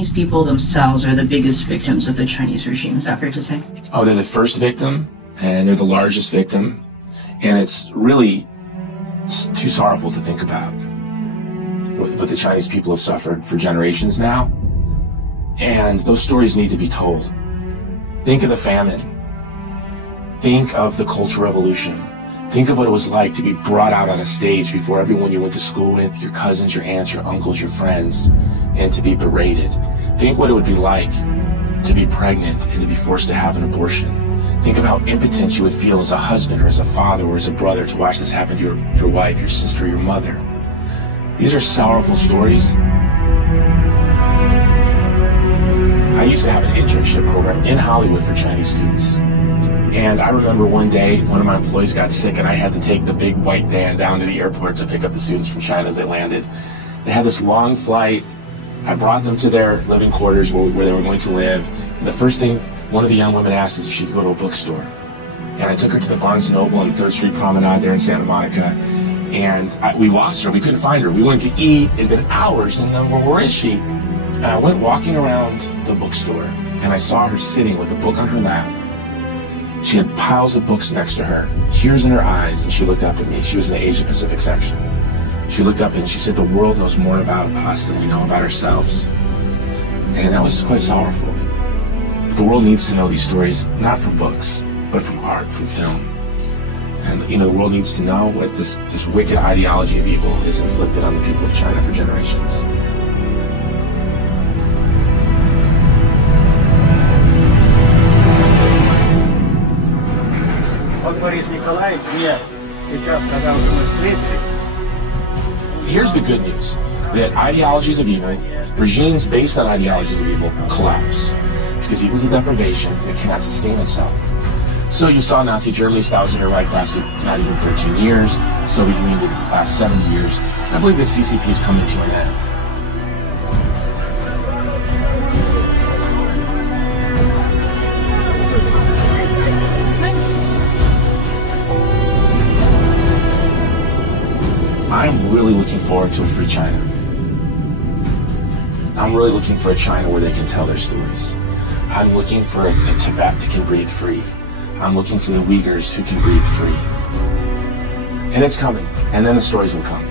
Chinese people themselves are the biggest victims of the Chinese regime. Is that fair to say? Oh, they're the first victim, and they're the largest victim. And it's really too sorrowful to think about what the Chinese people have suffered for generations now. And those stories need to be told. Think of the famine. Think of the Cultural Revolution. Think of what it was like to be brought out on a stage before everyone you went to school with, your cousins, your aunts, your uncles, your friends, and to be berated. Think what it would be like to be pregnant and to be forced to have an abortion. Think of how impotent you would feel as a husband or as a father or as a brother to watch this happen to your wife, your sister, your mother. These are sorrowful stories. I used to have an internship program in Hollywood for Chinese students. And I remember one day, one of my employees got sick and I had to take the big white van down to the airport to pick up the students from China as they landed. They had this long flight. I brought them to their living quarters where they were going to live. And the first thing one of the young women asked is if she could go to a bookstore. And I took her to the Barnes & Noble on 3rd Street Promenade there in Santa Monica. And we lost her. We couldn't find her. We went to eat. It had been hours. And then, well, where is she? And I went walking around the bookstore. And I saw her sitting with a book on her lap. She had piles of books next to her, tears in her eyes, and she looked up at me. She was in the Asia Pacific section. She looked up and she said, the world knows more about us than we know about ourselves. And that was quite sorrowful. But the world needs to know these stories, not from books, but from art, from film. And, the world needs to know what this wicked ideology of evil is inflicted on the people of China for generations. Here's the good news, that ideologies of evil, regimes based on ideologies of evil, collapse. Because evil is a deprivation and it cannot sustain itself. So you saw Nazi Germany's 1,000-year Reich lasted not even 13 years, Soviet Union did last 70 years. I believe the CCP is coming to an end. I'm really looking forward to a free China. I'm really looking for a China where they can tell their stories. I'm looking for a Tibet that can breathe free. I'm looking for the Uyghurs who can breathe free. And it's coming, and then the stories will come.